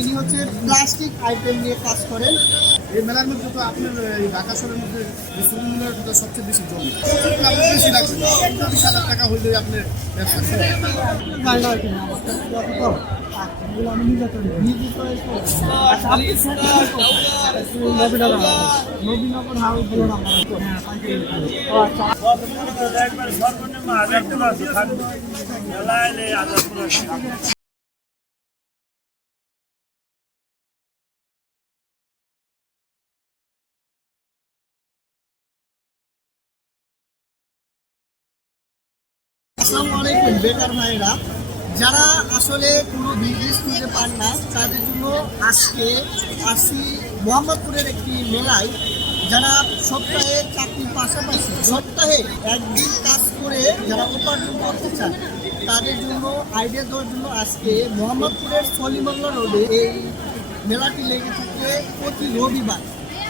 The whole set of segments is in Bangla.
ইনি হচ্ছে প্লাস্টিক আইটেম নিয়ে কাজ করেন। এই মেলার মধ্যে তো আপনার ঢাকা শহরের মধ্যে সুন্দর সবচেয়ে বেশি জমি আপনার বেশি লাগছে 20,000 টাকা হইলে আপনি ব্যবসা নবীনগর হাউস আসসালামু আলাইকুম বেকার ভাইরা, যারা আসলে কোনো বিজনেস খুঁজে পান না তাদের জন্য আজকে আসি মোহাম্মদপুরের একটি মেলায়। যারা সপ্তাহে চাকরির পাশাপাশি সপ্তাহে একদিন কাজ করে যারা উপার্জন করতে চান তাদের জন্য আইডিয়া দেওয়ার জন্য আজকে মোহাম্মদপুরের সলিমুল্লাহ রোডে এই মেলাটি লেগে থাকে প্রতি রবিবার।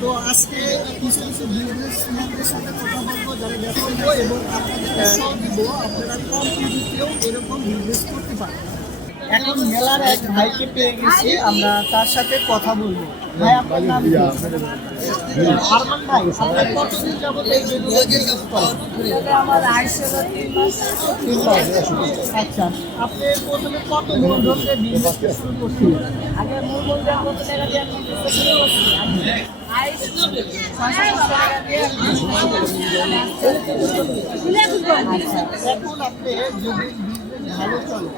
তো আজকে কিছু কিছু বিজনেসম্যানদের সাথে কথা বলবো, যারা ব্যবসা করবো এবং আপনাদের উৎসাহ দিব আপনারা কম পুঁজিতেও এরকম বিজনেস করতে পারেন। এখন মেলার এক ভাইকে পেয়ে গেছি, আমরা তার সাথে কথা বলবো। ভাই আপনার নাম কি? আরমান ভাই, আপনার কতদিন যাবত এই বিজনেস করেন? আমার আইসের 3 মাস। আচ্ছা, আপনি প্রথমে কত মূলধন দিয়ে বিজনেস শুরু করছিলেন? আগে মূলধন দিয়ে কত টাকা দিয়ে আমি বিজনেস শুরু করছি? আইস 500 টাকা দিয়ে আচ্ছা, এখন আপনি যদি বিজনেস ভালো চলে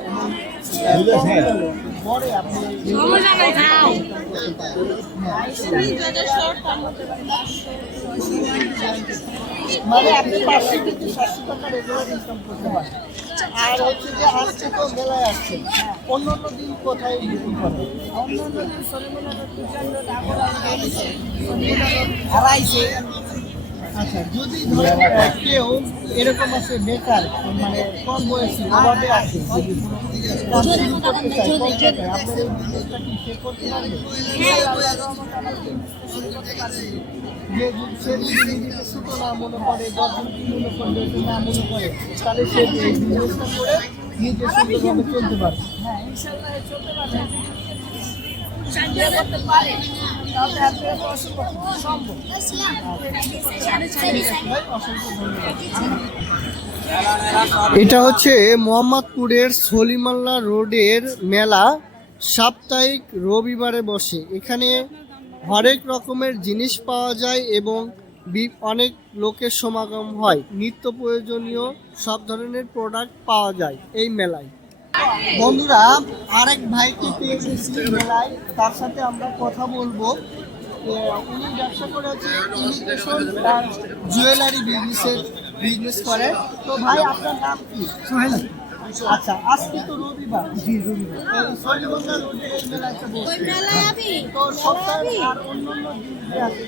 পরে আপনি মানে আপনি 500 থেকে 700 টাকা রেগুলার ইনকাম করতে পারেন। আর হচ্ছে যে আজকে তো মেলায় আসছে, অন্য অন্য দিন কোথায় বিক্রি করেন? অন্য দিন সলিমুল্লাহ হারাইছে। আচ্ছা, যদি ধরেন কেউ এরকম আছে বেকার, মানে কম বয়সী অভাবে আছে, যদি কোনো কাজ শুরু করতে চায়, আপনার এই বিজনেসটা কি সে করতে পারবে? যে সে যদি নিজেকে ছোট না মনে করে, যখন কি মনে করবে না মনে করে, তাহলে সে এই বিজনেসটা করে নিজে সুন্দরভাবে চলতে পারবে। হ্যাঁ, ইনশাআল্লাহ চলতে পারবে। করতে পারে তাহলে আপনার অসম্ভব সম্ভব। এটা হচ্ছে মোহাম্মদপুরের সলিমুল্লাহ রোডের মেলা, সাপ্তাহিক রবিবারে বসে। এখানে হরেক রকমের জিনিস পাওয়া যায় এবং অনেক লোকের সমাগম হয়। নিত্য প্রয়োজনীয় সব ধরনের প্রোডাক্ট পাওয়া যায় এই মেলায়। বন্ধুরা, আরেক ভাইকে পেয়ে গেছি মেলায়, তার সাথে আমরা কথা বলবো। উনি ব্যবসা করে হচ্ছে ইমিটেশন আর জুয়েলারি বিজনেস করে। তো ভাই আপনার নাম কি? সোহেল। আচ্ছা, আজকে তো রবিবার। জি, রবিবার। সলিমুল্লাহ রোডে এই মেলাটা বসে। তো সপ্তাহে আর অন্যান্য দিন যে আছে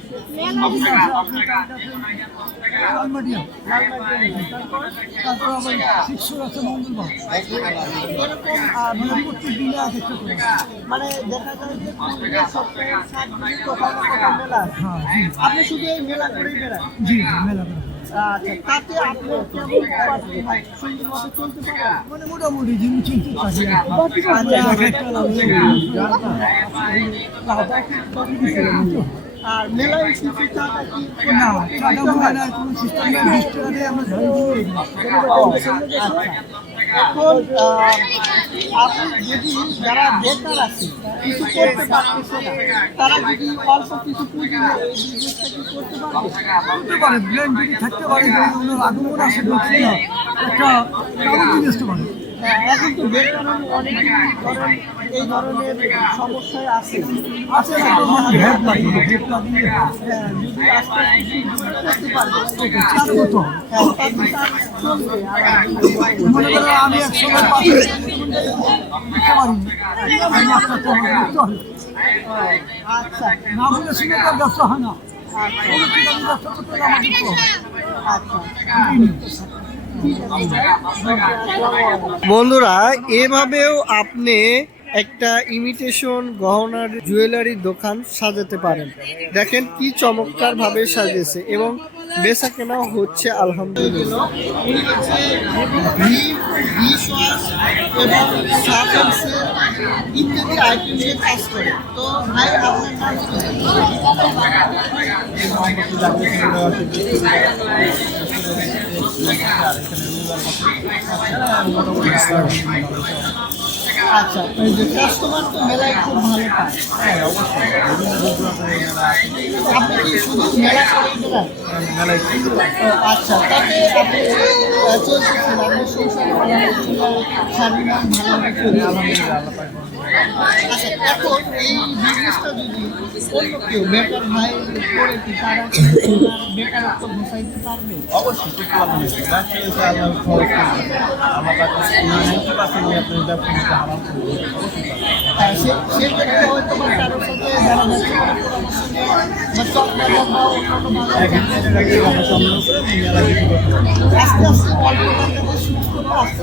তারপর আবার শিক্ষক আছে মঙ্গলবার, এরকম প্রত্যেক দিনে আছে। মানে দেখা যায় যে সপ্তাহে 7 দিন কোথাও না কোথাও মেলা আছে। আপনি শুধু এই মেলা করেই বেড়ান? জি মেলা করে। আচ্ছা, তাতে আপনি কেমন সুন্দর মতো চলতে পারেন? মানে মোটামুটি জিনিস চিনতে পারি। আর মেলায় কিছু চাটা কি না চাঁদা হয় না, কোনো সিস্টেম নেই, 20 টাকা দিয়ে আমরা ঝাড়ু দিয়ে দিই। এখন আপনি যদি যারা বেকার আছে, কিছু করতে পারতেছে না, তারা যদি অল্প কিছু পুঁজি নিয়ে এই বিজনেসটা কি করতে পারবে? করতে পারে, ব্রেন যদি থাকতে পারে, যদি ওনার আগমন আসে দক্ষিণ একটা বিজনেস পারে। এখন তো বেকার অনেকেই ধরেন এই ধরনের সমস্যায় আছে। আছে না তো হেল্প লাগে, হেল্প লাগিয়ে যদি আস্তে আস্তে করতে পারবে চার মতো চলবে। মনে করো আমি 100 পাশে দিতে পারি, আমি মাছটা তো আমার করতে হবে। আচ্ছা না বলে শুনে তার ব্যবসা হয় না। আচ্ছা কোনো ঠিক আমি ব্যবসা করতে হলে আমার দিতে হবে। আচ্ছা। বন্ধুরা, এভাবেও আপনি একটা ইমিটেশন গহনার জুয়েলারি দোকান সাজাতে পারেন। দেখেন কি চমৎকার ভাবে সাজিয়েছে এবং বেচা কেনাও হচ্ছে আলহামদুলিল্লাহ। ইত্যাদি আইটেম নিয়ে কাজ করে। তো ভাই আপনার নাম কি? আচ্ছা, এই যে কাস্টমার তো মেলায় খুব ভালো পায়। আপনি কি শুধু মেলা করেই গেলেন? আচ্ছা, তাতে আপনি চলতেছেন, আপনার সংসারে স্বাধীনতা ভালোভাবে চলছে। আচ্ছা, এখন এই বিজনেসটা যদি অন্য কেউ বেকার ভাই করে কি তারা কি তার বেকারত্ব ঘোষাইতে পারবে? অবশ্যই করতে পারবেন। ব্যবসা হচ্ছে আপনার খরচ করবে। আমার কাছে 90% আপনি ব্যবসা নিতে হারাম করবে। সেক্ষেত্রে হয়তো বা কারোর সাথে যারা ব্যবসা করে পরামর্শ নেয় বা চকবাজার বা অন্যান্য আস্তে আস্তে অল্প টাকাতে শুরু করে আস্তে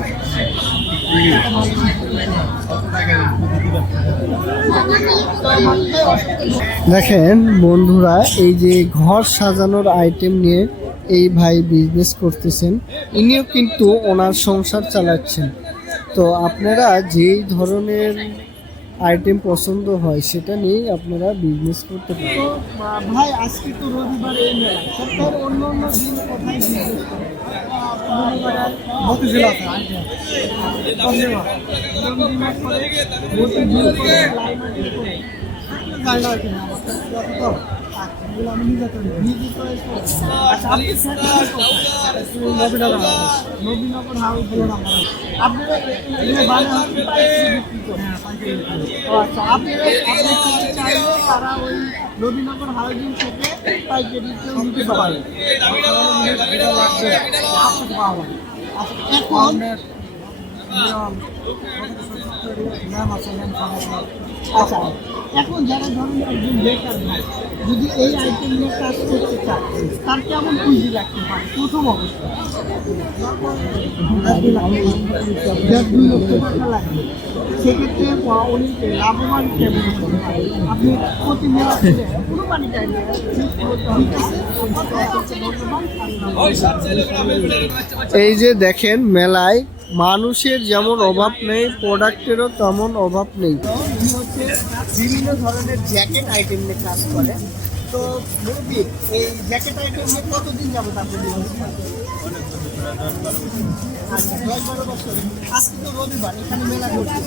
দেখেন বন্ধুরা, এই যে ঘর সাজানোর আইটেম নিয়ে এই ভাই বিজনেস করতেছেন, ইনিও কিন্তু ওনার সংসার চালাচ্ছেন। তো আপনারা যেই ধরনের আইটেম পছন্দ হয় সেটা নিয়েই আপনারা বিজনেস করতে পারেন। তো ভাই আজকে তো রবিবার, এই মেলা সপ্তাহের অন্য অন্য দিন কোথায় বিজনেস করেন? নবীনগর হাউস আপনারা চাইলে তারা ওই নবীনগর হাউজিং থেকে পাইকারিতেও নিতে পারে। এখন আচ্ছা, এখন যারা ধরুন একজন বেকার ভাই যদি এই আইটেম নিয়ে কাজ করতে চায় তার কেমন পুঁজি রাখতে পারে? প্রথম অবস্থা 1.5 লক্ষ টাকা লাগবে। সেক্ষেত্রে উনি লাভবান কেমন হতে পারে? আপনি প্রতি মেলা থেকে কোনো পানি চাইলে এই যে দেখেন মেলায় মানুষের যেমন অভাব নেই, প্রোডাক্টেরও তেমন অভাব নেই। হচ্ছে বিভিন্ন ধরনের জ্যাকেট আইটেম নিয়ে কাজ করে। তো মুরব্বী, এই জ্যাকেট আইটেম নিয়ে কতদিন যাবত আপনি বিজনেস করেন? আচ্ছা, 10-12 বছর। আজকে তো রবিবার, এখানে মেলা করছে,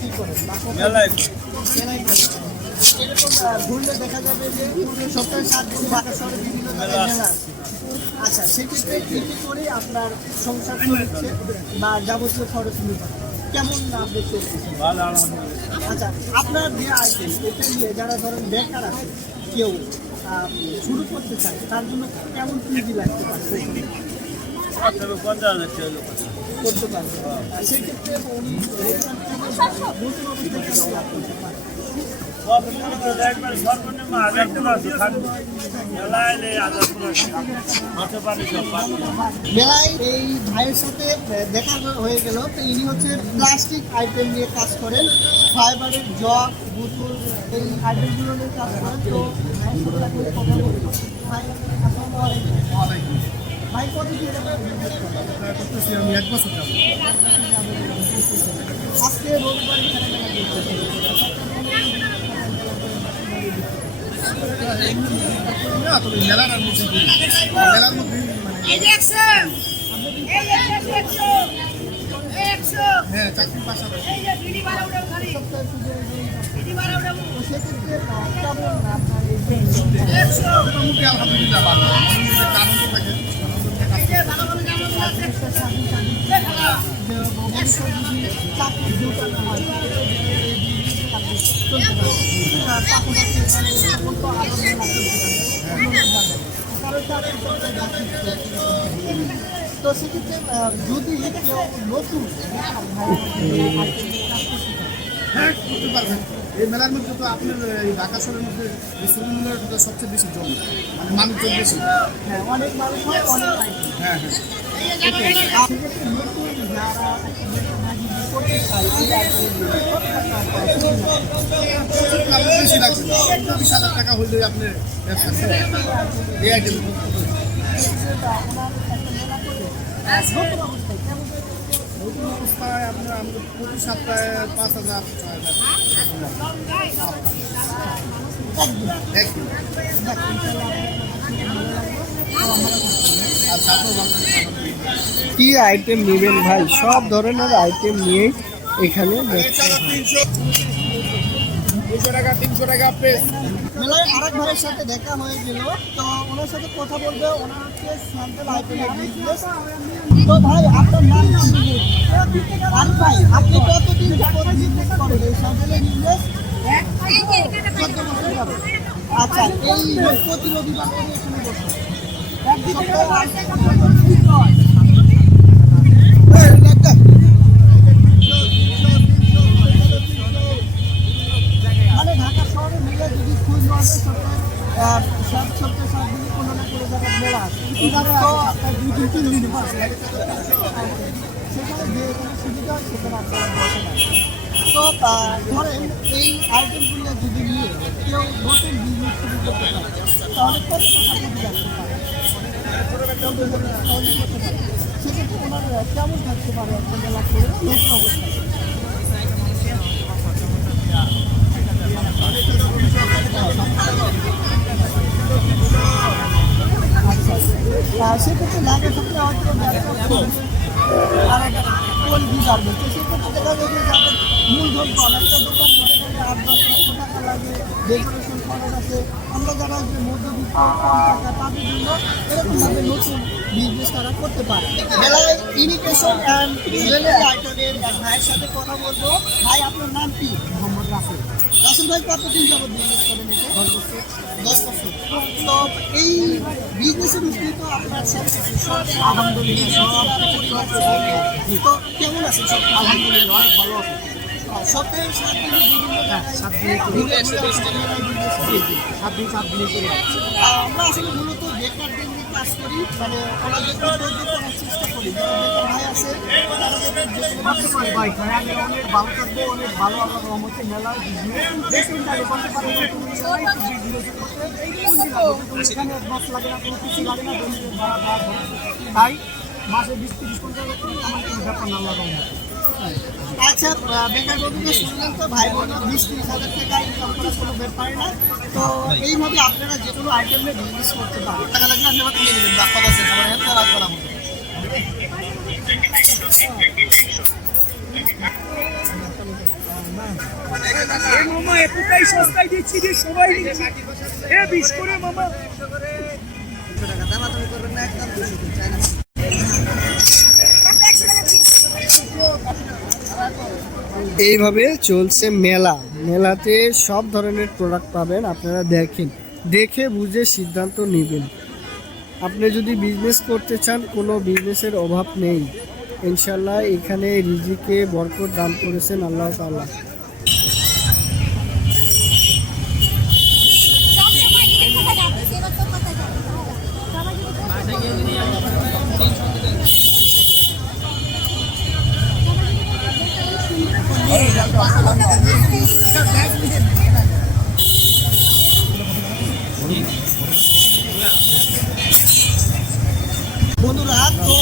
কি করেন? মেলায় এরকম ঘুরলে দেখা যাবে যে সপ্তাহে 7 দিন ঢাকা শহরে বিভিন্ন জায়গায় মেলা আছে। আচ্ছা, সেক্ষেত্রে কি করে আপনার সংসার চলছে বা যাবতীয় খরচ মিটে কেমন আপনি চলতেছেন? আচ্ছা, আপনার যে আইটেম এটা নিয়ে যারা ধরেন বেকার আছে কেউ শুরু করতে চায় তার জন্য কেমন পুঁজি লাগতে পারে? করতে পারবে। সেক্ষেত্রে উনি নতুন অবস্থায় কেমন লাভ করতে পারে? মেলায় এই ভাইয়ের সাথে দেখা হয়ে গেল। তো ইনি হচ্ছে প্লাস্টিক আইটেম নিয়ে কাজ করেন, ফাইবারের জগ, বোতল, এই আইটেমগুলো নিয়ে কাজ করেন। তো ভাই কত আমি 1 বছর যাব। আজকে রবিবার মেলার মধ্যে হ্যাঁ চাকরির পাশাপাশি মোটামুটি আলহামদুলিল্লাহ ভালো। আনন্দ থাকে, তো সেক্ষেত্রে যদি কেউ নতুন হ্যাঁ করতে পারবেন। এই মেলার মধ্যে তো আপনার এই ঢাকা শহরের মধ্যে এই শপিংগুলোর সবচেয়ে বেশি জমি, মানে মানুষজন বেশি। হ্যাঁ, অনেক মানুষ হয়, অনেক হ্যাঁ নতুন যারা করতে চায় আপনার বেশি লাগবে না, 20,000 টাকা হইলে আপনি ব্যবসা করেন। এই আইটেম নতুন অবস্থায় আপনার আমরা প্রতি সপ্তাহে 5,000 6,000 একদিন। আচ্ছা আপনার ভালো থাকবেন। কি আইটেম নেবেন ভাই, সব ধরনের আইটেম নিয়ে এখানে ব্যবসা হয়। 200 টাকা 300 টাকা পিস। মেলায় আরেক ভাইয়ের সাথে দেখা হয়ে গেল, তো ওনার সাথে কথা বলবে। ওনার হচ্ছে স্যান্ডেল আইটেমের বিজনেস। তো ভাই আপনার নাম কি? আর ভাই আপনি কতদিন যাবত বিজনেস করেন এই স্যান্ডেলের বিজনেস? 14 বছর যাবত। আচ্ছা, এই প্রতি রবিবার করে এখানে বসে মানে ঢাকা শহরে মিলে যদি খোঁজ নেওয়া যায় সপ্তাহে 7 দিনে কোনো না কোনো জায়গায় মেলা আছে। তো আপনার 2-3 দিন সেখানে যে কোনো সুবিধা হয় সেখানে আপনারা বসে না। তো ধরেন এই আইটেমগুলো যদি নিয়ে কেউ নতুন বিজনেস শুরু করতে পারে তাহলে কত টাকা যদি রাখতে পারে? সেক্ষেত্রে ওনার কেমন থাকতে পারে একটা মেলা করে নতুন অবস্থায়? সেক্ষেত্রে লাগে থাকলে হয়তো কোন পারবে। তো সেক্ষেত্রে দেখা যাবে যে যাদের মূলধন কম, একটা দোকান নিতে গেলে 8-10 লক্ষ টাকা লাগে, ডেকোরেশন খরচ আছে। আমরা যারা যে মধ্যবিত্ত কম টাকা তাদের জন্য এরকমভাবে নতুন বিজনেস তারা করতে পারে। মেলায় ইমিটেশন অ্যান্ড জুয়েলারি আইটেমের এক ভাইয়ের সাথে কথা বলবো। ভাই আপনার নাম কি? মোহাম্মদ রাসেল। রাসেল ভাই কতদিন যাবত বিজনেস করেন? 10 বছর। 10 বছর। তো এই বিজনেসের উপরে তো আপনার সব আলহামদুলিল্লাহ তো কেমন আছে সব? আলহামদুলিল্লাহ অনেক ভালো আছে। সপ্তাহে 7 দিনে বিভিন্ন আমরা আসলে মূলত বেকারদের নিয়ে কাজ করি, মানে ওনাদের উদ্যোগে করার চেষ্টা করি। বেকার ভাই আছে তারা অনেক ভালো থাকবে, অনেক ভালো আল্লাহ রহমতে মেলার এখানে বস লাগে না, কোনো কিছু লাগে না, তাই মাসে 20-30 টাকা করে আমার কোনো ব্যাপার না আল্লাহ রহমতে। আচ্ছা, বেকার বন্ধুকে শুনলেন তো, ভাই বোন 20-30 হাজার টাকা ইনকাম করার কোনো ব্যাপার না। তো এইভাবে আপনারা যে কোনো আইটেম নিয়ে বিজনেস করতে পারেন। টাকা লাগলে আপনি আবার কিনে নেবেন, বাপ্পা আছে আমার হেল্প রাখবো না। মামা এতটাই সস্তায় দিচ্ছি যে সবাই নিচ্ছে। 20 করে মামা। টাকা দামাদামি করবেন না, একদম 200 দিন চাই না। এইভাবে চলছে মেলা। মেলাতে সব ধরনের প্রোডাক্ট পাবেন, আপনারা দেখেন, দেখে বুঝে সিদ্ধান্ত নেবেন। আপনি যদি বিজনেস করতে চান কোনো বিজনেসের অভাব নেই ইনশাল্লাহ। এখানে রিজিকে বরকত দান করেছেন আল্লাহ তাআলা। বন্ধুরা, তো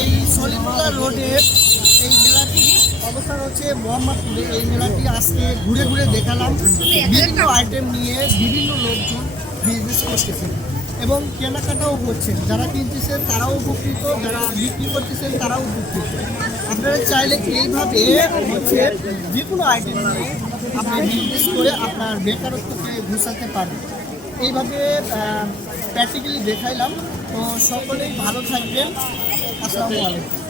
এই সলিমুল্লাহ রোডের এই মেলাটি অবস্থান হচ্ছে মোহাম্মদপুরে। এই মেলাটি আজকে ঘুরে ঘুরে দেখালাম। বিভিন্ন আইটেম নিয়ে বিভিন্ন লোকজন বিজনেস করতেছেন এবং কেনাকাটাও করছেন। যারা কিনতেছেন তারাও উপকৃত, যারা বিক্রি করতেছেন তারাও উপকৃত। আপনারা চাইলে এইভাবে হচ্ছে যে কোনো আইটেম নিয়ে আপনি বিজনেস করে আপনার বেকারত্বকে ঘুষাতে পারেন। এইভাবে প্র্যাকটিক্যালি দেখাইলাম। তো সকলেই ভালো থাকবেন। আসসালামু আলাইকুম।